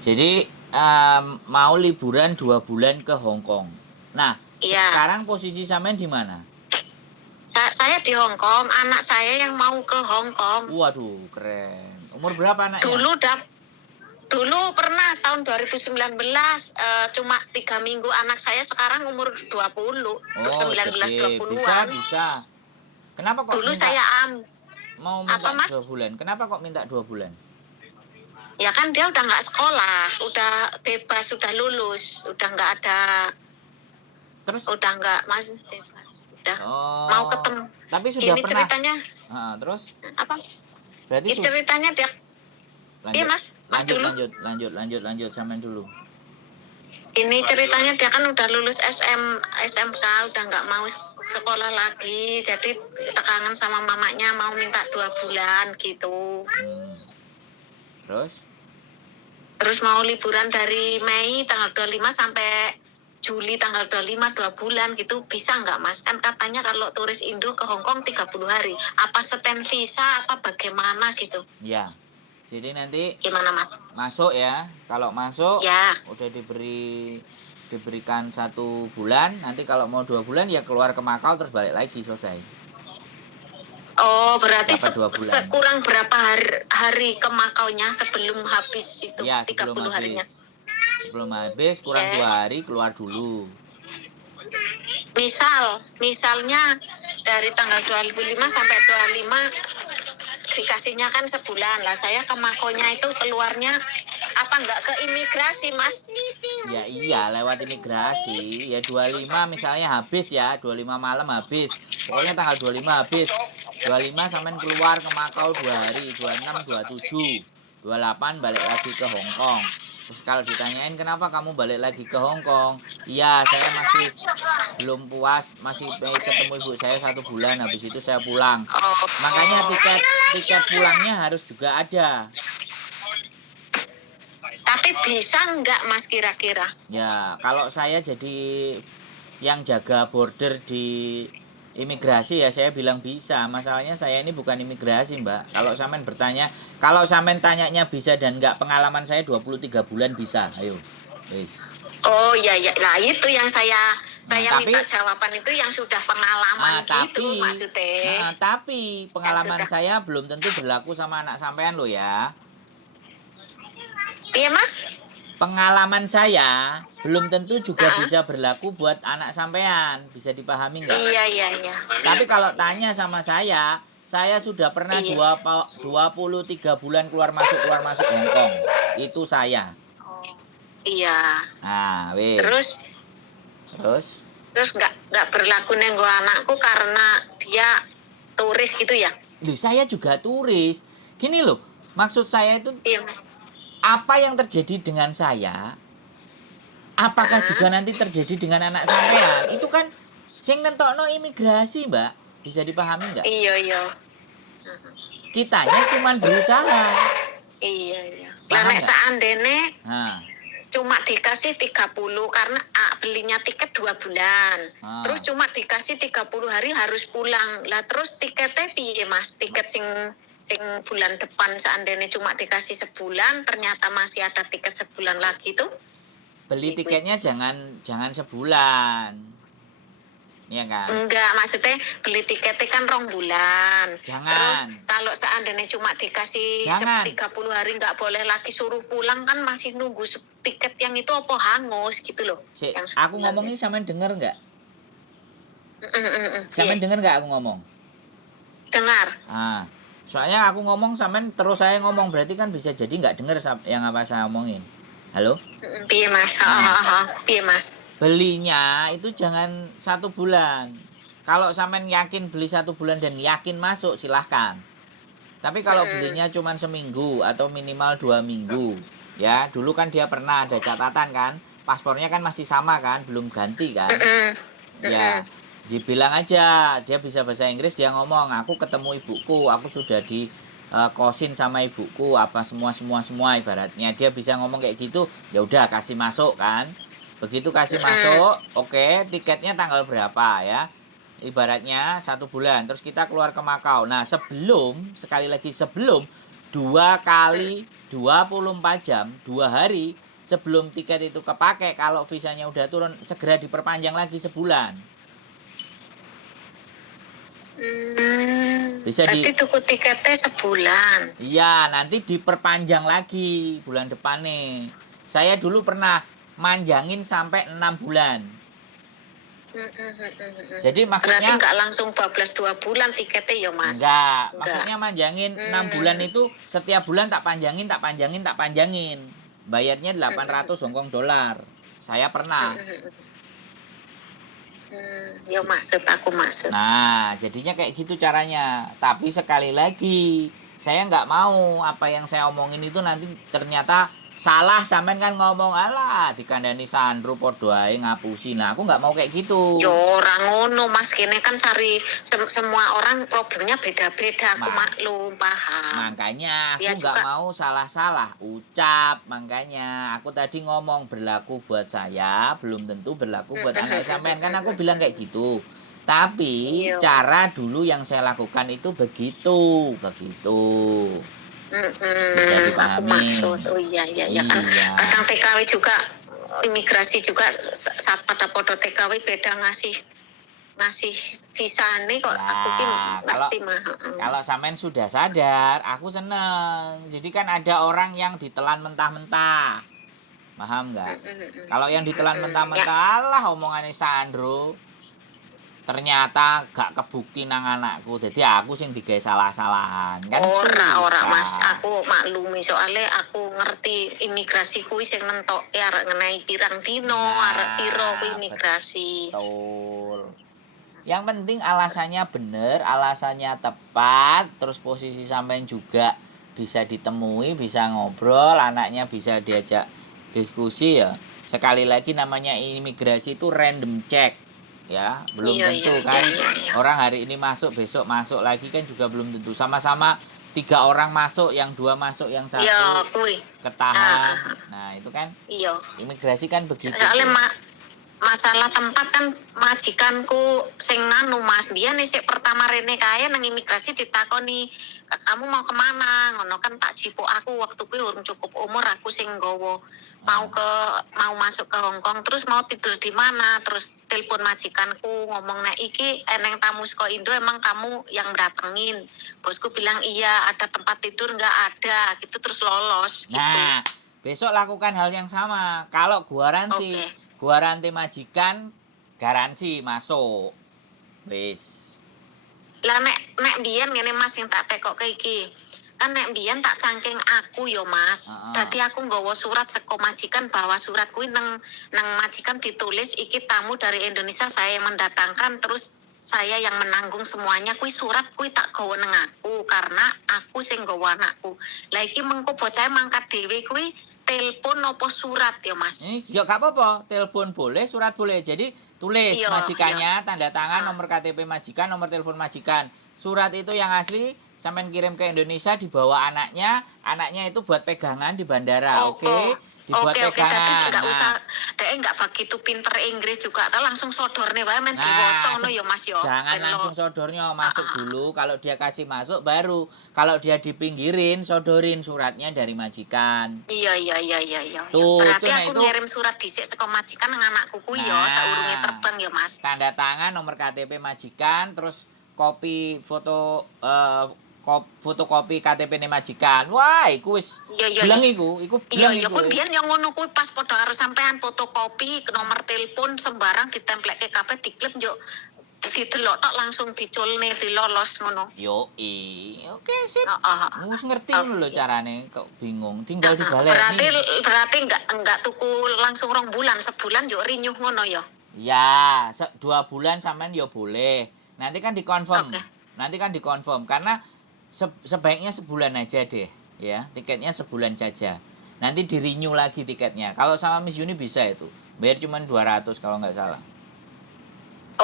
Jadi mau liburan 2 bulan ke Hong Kong. Nah, Iya. sekarang posisi sampean di mana? Saya di Hong Kong, anak saya yang mau ke Hong Kong. Waduh, keren. Umur berapa anaknya? Dulu pernah tahun 2019 cuma 3 minggu, anak saya sekarang umur 20, Oh, 19 gede. Bisa, 20-an. bisa. Kenapa kok Dulu minta saya mau apa minta Mas? 2 bulan? Kenapa kok minta 2 bulan? Ya kan dia udah nggak sekolah, udah bebas, udah lulus, Terus udah nggak Mas bebas, udah mau oh, ketemu. tapi sudah Gini pernah. ceritanya Terus apa? berarti Ini ceritanya dia, iya lanjut. Mas dulu. Lanjut sampean dulu. Ini ceritanya dia kan udah lulus SMK, udah nggak mau sekolah lagi, jadi tekanan sama mamanya mau minta 2 bulan gitu. Terus Terus mau liburan dari Mei tanggal 25 sampai Juli tanggal 25, 2 bulan gitu, bisa nggak Mas? Kan katanya kalau turis Indo ke Hong Kong 30 hari. Apa stand visa, apa bagaimana gitu? ya. Jadi nanti Gimana Mas? masuk ya. Kalau masuk Ya. udah diberikan 1 bulan. Nanti kalau mau 2 bulan ya keluar ke Makau terus balik lagi, selesai. Oh, berarti Dapat 2 bulan. sekurang berapa hari ke Makaunya sebelum habis itu Ya, 30 harinya? Sebelum habis kurang 2 hari keluar dulu. Misalnya dari tanggal 25 sampai 25 dikasihnya kan sebulan lah. Saya ke Makonya itu keluarnya apa nggak ke imigrasi Mas? Ya iya, lewat imigrasi. Ya 25 misalnya habis ya, 25 malam habis. Pokoknya tanggal 25 habis. 25 sampean keluar ke Makau 2 hari, 26, 27. 28 balik lagi ke Hong Kong. Terus kalau ditanyain kenapa kamu balik lagi ke Hong Kong? Iya, saya masih belum puas, masih pengen ketemu ibu saya 1 bulan, habis itu saya pulang. Oh. Makanya tiket pulangnya harus juga ada. Tapi bisa nggak Mas kira-kira? Ya, kalau saya jadi yang jaga border di imigrasi ya saya bilang bisa. Masalahnya saya ini bukan imigrasi, Mbak. Kalau sampean tanyanya bisa dan nggak, pengalaman saya 23 bulan bisa. Ayo. Wis. Oh iya ya, nah itu yang saya Nah, minta tapi jawaban itu yang sudah pengalaman gitu maksudnya. tapi Yang pengalaman sudah. saya belum tentu berlaku sama anak sampean lo ya. Iya Mas? Pengalaman saya belum tentu juga Nah, bisa berlaku buat anak sampean. Bisa dipahami nggak? iya. Tapi kalau tanya sama saya sudah pernah Iya. 23 bulan keluar masuk Hong Kong. Itu saya. Oh, iya. Nah, wis. Terus Terus terus nggak berlaku nenggo anakku karena dia turis gitu ya? saya juga turis. Gini loh, maksud saya itu Iya Mas. apa yang terjadi dengan saya, apakah Nah, juga nanti terjadi dengan anak sampean? Itu kan sing nentokno imigrasi, Mbak. Bisa dipahami nggak? iya. Kitanya cuman berusaha. Iya. Lah Paham nek nggak? seandainya Nah, cuma dikasih 30 karena belinya tiket 2 bulan. Terus nah. cuma dikasih 30 hari harus pulang. Lah terus tiketnya piye Mas? Tiket sing bulan depan seandainya cuma dikasih sebulan, ternyata masih ada tiket sebulan lagi tuh. Beli tiketnya jangan sebulan. Iya kan? Enggak, maksudnya beli tiketnya kan 2 bulan. Terus Jangan. kalau seandainya cuma dikasih Jangan. 30 hari nggak boleh lagi suruh pulang kan masih nunggu tiket yang itu apa hangus gitu loh. Yang Aku sebulan ngomongin sampean denger nggak? Iya. Sampean denger nggak aku ngomong? Dengar. Soalnya aku ngomong sampean terus saya ngomong, berarti kan bisa jadi nggak denger yang apa saya omongin. Halo? Piye Mas? Piye Mas? Belinya itu jangan 1 bulan. Kalau sampean yakin beli 1 bulan dan yakin masuk, silahkan. Tapi kalau belinya cuma seminggu atau minimal 2 minggu, ya dulu kan dia pernah ada catatan kan, paspornya kan masih sama kan, belum ganti kan, ya dibilang aja dia bisa bahasa Inggris, dia ngomong aku ketemu ibuku, aku sudah di kosin sama ibuku, apa semua ibaratnya dia bisa ngomong kayak gitu, ya udah kasih masuk kan, begitu kasih masuk, oke, tiketnya tanggal berapa ya, ibaratnya 1 bulan, terus kita keluar ke Makau. Nah sebelum 2 kali 24 jam, 2 hari sebelum tiket itu kepake, kalau visanya udah turun, segera diperpanjang lagi sebulan. Bisa Berarti tuku tiketnya sebulan. Iya, nanti diperpanjang lagi bulan depan nih. Saya dulu pernah manjangin sampai 6 bulan. Jadi Berarti maksudnya nggak langsung 12 2 bulan tiketnya ya Mas? enggak, Enggak. maksudnya manjangin 6 bulan itu setiap bulan tak panjangin. Bayarnya 800 Hongkong dolar. Saya pernah. Ya maksud aku maksud. Nah, jadinya kayak gitu caranya. Tapi sekali lagi, saya nggak mau apa yang saya omongin itu nanti ternyata salah. Sampean kan ngomong, alah dikandani Sandro podo ae ngapusi. Nah, aku nggak mau kayak gitu. Yo orang ngono Mas, kene kan cari semua orang problemnya beda-beda. Aku maklum, paham. Makanya aku Dia nggak juga mau salah-salah ucap. Makanya aku tadi ngomong berlaku buat saya, belum tentu berlaku buat anak sampean. Kan aku bilang kayak gitu. Tapi Iya. cara dulu yang saya lakukan itu begitu. Bisa Aku dipahami. maksud, oh iya kan kadang TKW juga, imigrasi juga saat pada podo TKW beda ngasih visa nih kok. Ya, aku ki ngerti mah. kalau sampean sudah sadar, aku seneng. Jadi kan ada orang yang ditelan mentah-mentah. Paham nggak? Kalau yang ditelan mentah-mentah, alah omongannya Sandro. Ternyata gak kebukti nang anakku. Jadi aku sing digawe salah-salahan. Kan Ora Mas, susah. aku maklumi soalnya aku ngerti imigrasi kuwi sing nentok arek ngenai pirang dino, arek piro kuwi imigrasi. Betul. Yang penting alasannya bener, alasannya tepat, terus posisi sampean juga bisa ditemui, bisa ngobrol, anaknya bisa diajak diskusi ya. Sekali lagi namanya imigrasi itu random check. Ya, belum tentu kan. Orang hari ini masuk, besok masuk lagi kan juga belum tentu. Sama-sama 3 orang masuk, yang 2 masuk, yang 1 ketahan. Nah, itu kan. Iya. Imigrasi kan begitu. Soalnya masalah tempat kan majikanku sing nganu Mas, dia nih sik pertama rene kaya nang imigrasi ditakoni, kamu mau kemana, ngono kan tak jipuk aku waktu kuwi urung cukup umur, aku sing nggawa mau masuk ke Hong Kong, terus mau tidur di mana, terus telepon majikanku ngomong, nah iki eneng tamu saka Indo, emang kamu yang datengin? Bosku bilang iya, ada tempat tidur nggak ada gitu, terus lolos gitu. Nah, besok lakukan hal yang sama. Kalau garansi majikan, garansi masuk. Wis. Lah nek biyen ngene Mas sing tak tekokke iki. Kan nek biyen tak cangking aku yo Mas. Dadi aku nggawa surat saka majikan bahwa surat kuwi nang majikan ditulis iki tamu dari Indonesia saya yang mendatangkan, terus saya yang menanggung semuanya. Kuwi surat kuwi tak gawa nang aku karena aku sing nggawa anakku. Lah iki mengko bocah mangkat dhewe kuwi telepon opo surat ya Mas? Ya gak apa-apa, telepon boleh, surat boleh. Jadi tulis majikannya, tanda tangan, nomor KTP majikan, nomor telepon majikan. Surat itu yang asli sampean kirim ke Indonesia, dibawa anaknya itu buat pegangan di bandara, oke? Dibuat pegangan. Jadi enggak usah enggak begitu pinter Inggris juga, langsung sodorne wae men diwaca ngono ya Mas ya. Jangan langsung sodornya, masuk dulu. Kalau dia kasih masuk baru. Kalau dia dipinggirin, sodorin suratnya dari majikan. Iya. Berarti aku ngirim surat dhisik saka majikan nang anakku kuwi ya saurunge terbang ya Mas. Tanda tangan, nomor KTP majikan, terus kopi fotokopi KTP-ne majikan. Wah, iku wis bleng iku bleng iku. Iya, kun biyen yang ngono kuwi pas padha karo sampean fotokopi nomor telepon sembarang ditemplekke kabeh diklip yo didelok tok langsung diculne dilolos ngono. Oke, sip. Wis ngerti ngono lho carane, kok bingung. Tinggal dibaleni. Berarti enggak tuku langsung 2 bulan, sebulan yo rinyuh ngono ya. Ya, 2 bulan sampean ya boleh. Nanti kan dikonfirm. Karena sebaiknya sebulan aja deh, ya. Tiketnya sebulan saja. Nanti di-renew lagi tiketnya. Kalau sama Miss Yuni bisa itu. Bayar cuma 200 kalau nggak salah.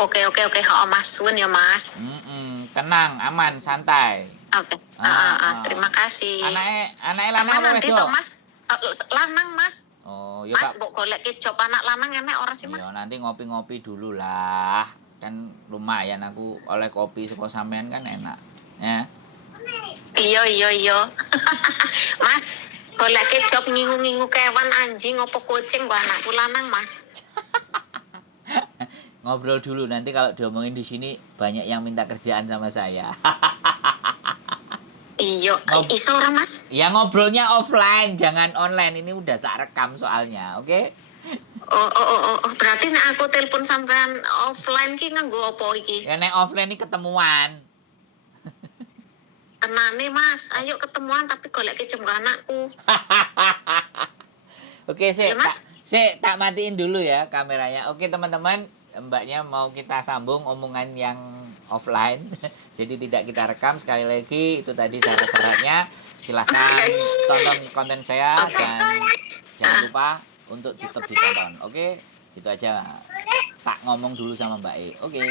Oke. Mas, suwun ya Mas. Tenang, aman, santai. Oke. Terima kasih. Anake lanang apa wedok? Mas? Lanang Mas. Oh, ya Mas, mbok goleki job anak lanang enek ora sih Mas? Ya nanti ngopi-ngopi dulu lah. Kan lumayan aku oleh kopi saka sampean kan enak. Ya. Iya. Mas, golek job ngingu-ngingu kewan anjing opo kucing gua anakku lanang Mas. Ngobrol dulu, nanti kalau diomongin di sini banyak yang minta kerjaan sama saya. Iya, iso ora Mas? Ya ngobrolnya offline, jangan online. Ini udah tak rekam soalnya, oke? Oh, berarti nek aku telepon sampean offline ki nganggo opo iki? Ya nek offline ini ketemuan. Tenane Mas, ayo ketemuan tapi golek job anakku. Oke, Ya, Mas? tak matiin dulu ya kameranya. Oke, teman-teman, mbaknya mau kita sambung omongan yang offline. Jadi tidak kita rekam. Sekali lagi itu tadi syarat-syaratnya. Silahkan tonton konten saya dan jangan lupa untuk tetap ditonton. Oke, itu aja. Tak ngomong dulu sama Mbak E. Oke.